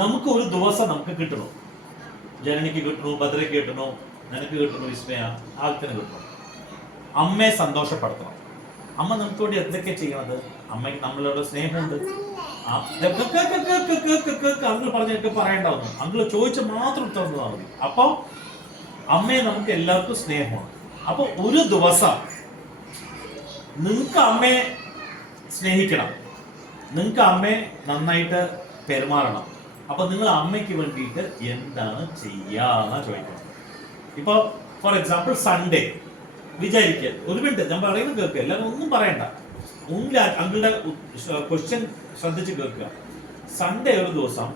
നമുക്ക് ഒരു ദിവസം നമുക്ക് കിട്ടണം. ജനനിക്ക് കിട്ടണു, ഭദ്രയ്ക്ക് കിട്ടണു, നിനക്ക് കിട്ടണു, വിസ്മയ, ആൾക്കിന് കിട്ടണം. അമ്മയെ സന്തോഷപ്പെടുത്തണം. അമ്മ നമുക്ക് വേണ്ടി എന്തൊക്കെ ചെയ്യണത്? അമ്മയ്ക്ക് നമ്മളോട് സ്നേഹമുണ്ട്. അങ്കിൾ പറഞ്ഞൊക്കെ പറയണ്ടാവുന്നു. അങ്കിള് ചോദിച്ച് മാത്രം ഉത്തരവാദിത്വം മതി. അപ്പൊ അമ്മയെ നമുക്ക് എല്ലാവർക്കും സ്നേഹമാണ്. അപ്പൊ ഒരു ദിവസം നിങ്ങൾക്ക് അമ്മയെ സ്നേഹിക്കണം, നിങ്ങൾക്ക് അമ്മയെ നന്നായിട്ട് പെരുമാറണം. അപ്പൊ നിങ്ങൾ അമ്മയ്ക്ക് വേണ്ടിയിട്ട് എന്താണ് ചെയ്യാന്ന് ചോദിക്കണം. ഇപ്പൊ ഫോർ എക്സാമ്പിൾ സൺഡേ വിചാരിക്കുക. ഒരു മിനിറ്റ് ഞാൻ പറയുന്നത് കേൾക്കുക, എല്ലാവരും ഒന്നും പറയണ്ട. അങ്കിളുടെ ക്വസ്റ്റ്യൻ ശ്രദ്ധിച്ച് കേൾക്കുക. സൺഡേ ഒരു ദിവസം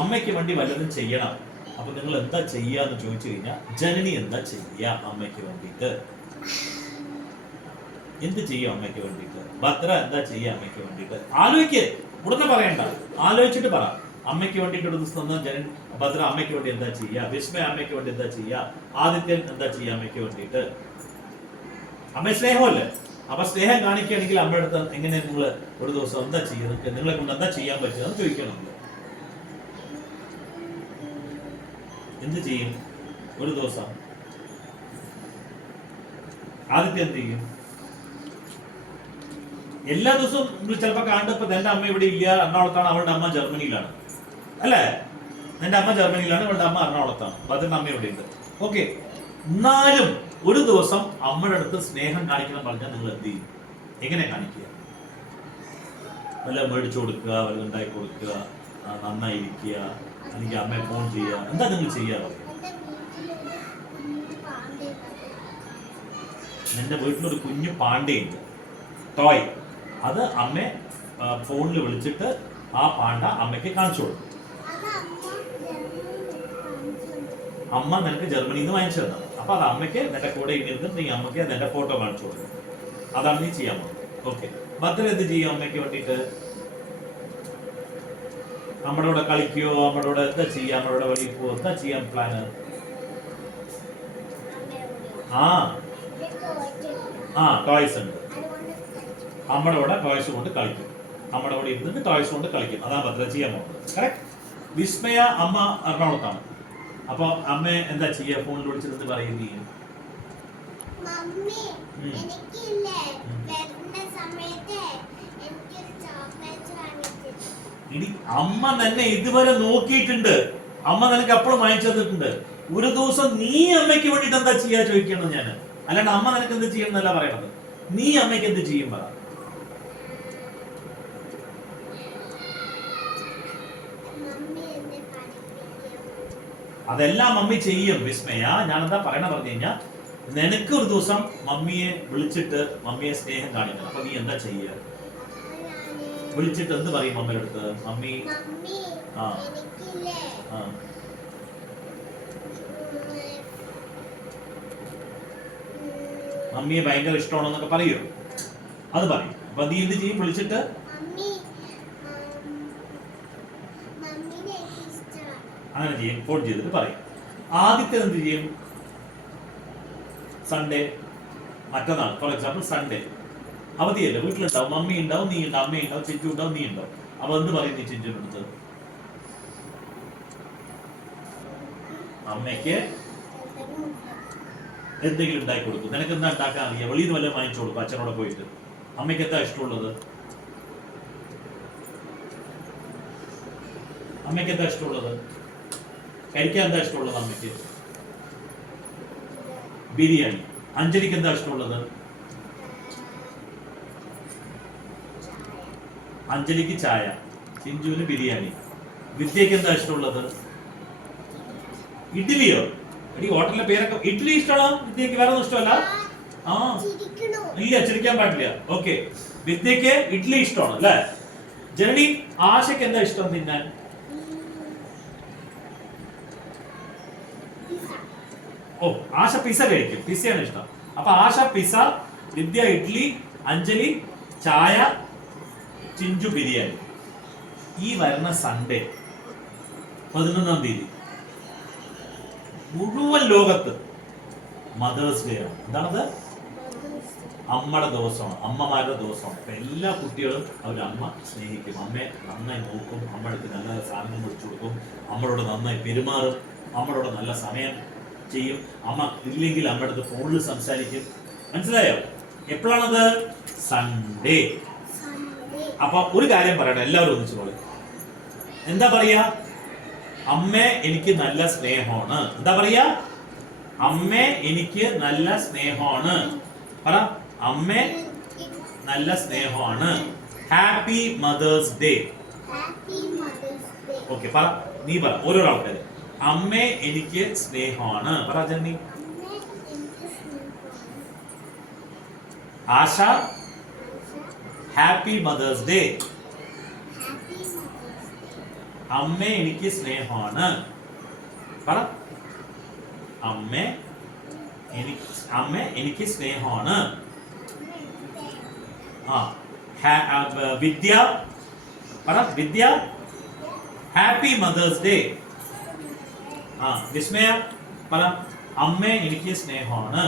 അമ്മയ്ക്ക് വേണ്ടി വല്ലതും ചെയ്യണം. അപ്പൊ നിങ്ങൾ എന്താ ചെയ്യാന്ന് ചോദിച്ചു കഴിഞ്ഞാൽ ജനനി എന്താ ചെയ്യാ അമ്മയ്ക്ക് വേണ്ടിയിട്ട്? എന്ത് ചെയ്യും അമ്മയ്ക്ക് വേണ്ടിയിട്ട്? ഭദ്ര എന്താ ചെയ്യാ അമ്മയ്ക്ക് വേണ്ടിയിട്ട്? ആലോചിക്ക്, ഉടനെ പറയണ്ട, ആലോചിച്ചിട്ട് പറ. അമ്മയ്ക്ക് വേണ്ടിയിട്ട് ഒരു ദിവസം ഭദ്ര അമ്മയ്ക്ക് വേണ്ടി എന്താ ചെയ്യാ? വിസ്മയ അമ്മയ്ക്ക് വേണ്ടി എന്താ ചെയ്യാ? ആദിത്യൻ എന്താ ചെയ്യാ അമ്മയ്ക്ക് വേണ്ടിയിട്ട്? അമ്മ സ്നേഹമല്ലേ? അപ്പൊ സ്നേഹം കാണിക്കുകയാണെങ്കിൽ അമ്മയുടെ അടുത്ത് എങ്ങനെ നിങ്ങൾ ഒരു ദിവസം എന്താ ചെയ്യുക, നിങ്ങളെ കൊണ്ട് എന്താ ചെയ്യാൻ പറ്റുക ചോദിക്കണം. എന്ത് ചെയ്യും ഒരു ദിവസം? ആദിത്യം എന്ത് ചെയ്യും? എല്ലാ ദിവസവും ചിലപ്പോ കാണുമ്പോ എന്റെ അമ്മ ഇവിടെ ഇല്ല, എറണാകുളത്താണ്, അവളുടെ അമ്മ ജർമ്മനിയിലാണ്, അല്ലേ? എന്റെ അമ്മ ജർമ്മനിയിലാണ്, അവളുടെ അമ്മ എറണാകുളത്താണ്, ഭദ്രന്റെ അമ്മ ഇവിടെ ഉണ്ട്. ഓക്കെ, എന്നാലും ഒരു ദിവസം അമ്മയുടെ അടുത്ത് സ്നേഹം കാണിക്കണം പറഞ്ഞാൽ നിങ്ങൾ എന്ത് ചെയ്യും? എങ്ങനെ കാണിക്കുക? വല്ല മേടിച്ചു കൊടുക്കുക, വല്ല ഉണ്ടാക്കി കൊടുക്കുക, നന്നായിരിക്കുക, അല്ലെങ്കിൽ അമ്മയെ ഫോൺ ചെയ്യുക, എന്താ നിങ്ങൾ ചെയ്യാറ്? എന്റെ വീട്ടിലൊരു കുഞ്ഞു പാണ്ടയുണ്ട്, ടോയ്. അത് അമ്മ ഫോണിൽ വിളിച്ചിട്ട് ആ പാണ്ട അമ്മയ്ക്ക് കാണിച്ചു കൊടുക്കും. അമ്മ നിനക്ക് ജർമ്മനിയിൽ നിന്ന് വാങ്ങിച്ചു തന്നു. അപ്പൊ അത് അമ്മയ്ക്ക് നിന്റെ കൂടെ ഇരുന്നിട്ട് നീ അമ്മയ്ക്ക് നിന്റെ ഫോട്ടോ കാണിച്ചു കൊടുക്കും. അതാണ് നീ ചെയ്യാൻ പോകുന്നത്. ഓക്കെ, ഭദ്ര എന്ത് ചെയ്യും അമ്മയ്ക്ക് വേണ്ടിയിട്ട്? നമ്മുടെ കൂടെ കളിക്കുകയോ, നമ്മുടെ കൂടെ എന്താ ചെയ്യാ? നമ്മുടെ കൂടെ വെളിയിൽ പോവോ? എന്താ ചെയ്യാൻ പ്ലാന്? ടോയ്സ് ഉണ്ട്. നമ്മുടെ കൂടെ ടോയ്സ് കൊണ്ട് കളിക്കും. നമ്മുടെ കൂടെ ഇരുന്നിട്ട് ടോയ്സ് കൊണ്ട് കളിക്കും. അതാണ് ഭദ്ര ചെയ്യാൻ പോകുന്നത്. കറക്റ്റ്. വിസ്മയ അമ്മ എറണാകുളത്താണ്. അപ്പൊ അമ്മ എന്താ ചെയ്യാ? ഫോണിൽ വിളിച്ചിട്ട് പറയുകയും അമ്മ തന്നെ ഇതുവരെ നോക്കിയിട്ടുണ്ട്. അമ്മ നിനക്ക് എപ്പോഴും വാങ്ങിച്ചു തന്നിട്ടുണ്ട്. ഒരു ദിവസം നീ അമ്മയ്ക്ക് വേണ്ടിട്ട് എന്താ ചെയ്യാ ചോദിക്കണം ഞാൻ. അല്ലാണ്ട് അമ്മ നിനക്ക് എന്ത് ചെയ്യണമെന്നല്ല പറയണത്. നീ അമ്മയ്ക്ക് എന്ത് ചെയ്യും പറ. അതെല്ലാം മമ്മി ചെയ്യും വിസ്മയ. ഞാനെന്താ പറയണ പറഞ്ഞു കഴിഞ്ഞാൽ, നിനക്ക് ഒരു ദിവസം മമ്മിയെ വിളിച്ചിട്ട് മമ്മിയെ സ്നേഹം കാണിക്കണം. അപ്പൊ നീ എന്താ ചെയ്യുക? വിളിച്ചിട്ട് എന്ത് പറയും മമ്മിയുടെ അടുത്ത്? മമ്മി മമ്മിയെ ഭയങ്കര ഇഷ്ടമാണെന്നൊക്കെ പറയൂ. അത് പറയും. അപ്പൊ നീ എന്ത് ചെയ്യും? വിളിച്ചിട്ട് അങ്ങനെ ചെയ്യും. ഫോൺ ചെയ്തിട്ട് പറയും. ആദ്യത്തെ എന്ത് ചെയ്യും? സൺഡേ, മറ്റന്നാൾ ഫോർ എക്സാമ്പിൾ സൺഡേ അവധിയല്ലേ, വീട്ടിലുണ്ടാവും, മമ്മി ഉണ്ടാവും, നീ ഉണ്ടാവും, അമ്മ ഉണ്ടാവും, ചിഞ്ചു ഉണ്ടാവും, നീ ഉണ്ടാവും. അപ്പൊ എന്ത് പറയും നീ ചിഞ്ചുവിന്റെ അടുത്ത്? അമ്മയ്ക്ക് എന്തെങ്കിലും ഉണ്ടാക്കി കൊടുക്കും. നിനക്ക് എന്താ ഉണ്ടാക്കാൻ അറിയാം? വെളിയിൽ നിന്ന് വല്ലതും വാങ്ങിച്ചു കൊടുക്കും അച്ഛനോടെ പോയിട്ട്. അമ്മയ്ക്ക് എന്താ ഇഷ്ടമുള്ളത്? അമ്മയ്ക്ക് എന്താ ഇഷ്ടമുള്ളത്? കഴിക്കാൻ എന്താ ഇഷ്ടമുള്ളത് അമ്മയ്ക്ക്? ബിരിയാണി. അഞ്ജലിക്ക് എന്താ ഇഷ്ടമുള്ളത്? അഞ്ജലിക്ക് ചായ, ചിഞ്ചുവിന് ബിരിയാണി. വിദ്യക്ക് എന്താ ഇഷ്ടമുള്ളത്? ഇഡ്ഡലിയോ? ഈ ഹോട്ടലിലെ പേരൊക്കെ. ഇഡ്ഡലി ഇഷ്ടമാണോ വിദ്യക്ക്? വേറെ ഒന്നും ഇഷ്ടമല്ല? ഇല്ല, ചിരിക്കാൻ പാടില്ല. ഓക്കെ, വിദ്യക്ക് ഇഡ്ഡലി ഇഷ്ടമാണ് അല്ലേ? ജനനി, ആശയ്ക്ക് എന്താ ഇഷ്ടം തിന്നാൻ? ഓ, ആശ പിസ കഴിക്കും. പിസയാണ് ഇഷ്ടം. അപ്പൊ ആശ പിസ, വിദ്യ ഇഡ്ഡലി, അഞ്ജലി ചായ, ചിഞ്ചു ബിരിയാണി. ഈ വരുന്ന സൺഡേ 11-ാം തീയതി മുഴുവൻ ലോകത്ത് മദേഴ്സ് ഡേ ആണ്. എന്താണത്? അമ്മയുടെ ദിവസമാണ്, അമ്മമാരുടെ ദിവസമാണ്. അപ്പൊ എല്ലാ കുട്ടികളും അവർ അമ്മ സ്നേഹിക്കും, അമ്മയെ നന്നായി നോക്കും, അമ്മയുടെ നല്ല സാധനം മേടിച്ചു കൊടുക്കും, അമ്മയോട് നന്നായി പെരുമാറും, അമ്മയോട് നല്ല സമയം ചെയ്യും. അമ്മ ഇല്ലെങ്കിൽ അമ്മയുടെ അടുത്ത് ഫോണിൽ സംസാരിക്കും. മനസ്സിലായോ? എപ്പോഴാണത്? സൺഡേ. അപ്പൊ ഒരു കാര്യം പറയണം, എല്ലാവരും ഒന്നിച്ചു പോലെ. എന്താ പറയാ? അമ്മ എനിക്ക് നല്ല സ്നേഹമാണ്. എന്താ പറയാ? അമ്മ എനിക്ക് നല്ല സ്നേഹമാണ്. പറ, അമ്മ നല്ല സ്നേഹമാണ്. Happy mother's day. ഓക്കെ, പറ, നീ പറ, ഓരോ ആൾക്കാര്. അമ്മ എനിക്ക് സ്നേഹമാണ്. പറ Jenny. Asha, happy mother's day. അമ്മ എനിക്ക് സ്നേഹമാണ്. പറ, അമ്മ എനിക്ക് സ്നേഹമാണ്. വിദ്യ, പറ, Vidya, happy mother's day. Vismaya, പറ, അമ്മ എനിക്ക് സ്നേഹമാണ്.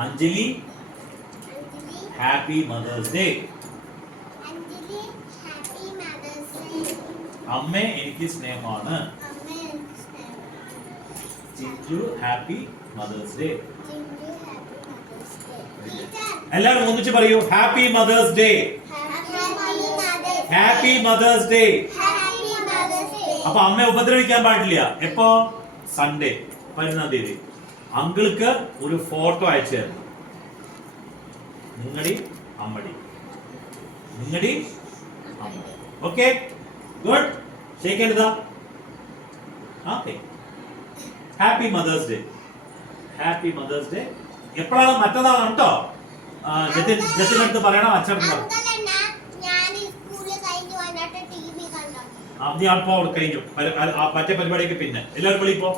Anjali, happy mother's day. അമ്മ എനിക്ക് സ്നേഹമാണ്. Chinchu, happy mother's day. എല്ലാവരും ഒന്നിച്ച് പറയൂ, happy mother's day. Happy mother's day. അപ്പൊ അമ്മയെ ഉപദ്രവിക്കാൻ പാടില്ല. എപ്പോ? സൺഡേ, 11-ാം തീയതി. അങ്കിൾക്ക് ഒരു ഫോട്ടോ അയച്ചു തരണം. നിങ്ങടി അമ്മടി, നിങ്ങടി അമ്മടി. Okay, good. ഷേക്കേണ്ടതാ? Okay. Happy mother's day. Happy mother's day. എപ്പോഴാണ്? മറ്റന്നാളാണ് കേട്ടോ. ജത്തിനടുത്ത് പറയണം, അച്ഛനടുത്ത് പറയണം. നീ അല്പം അവിടെ കഴിഞ്ഞു, മറ്റേ പരിപാടിക്ക് പിന്നെ എല്ലാവരും വിളിപ്പോ.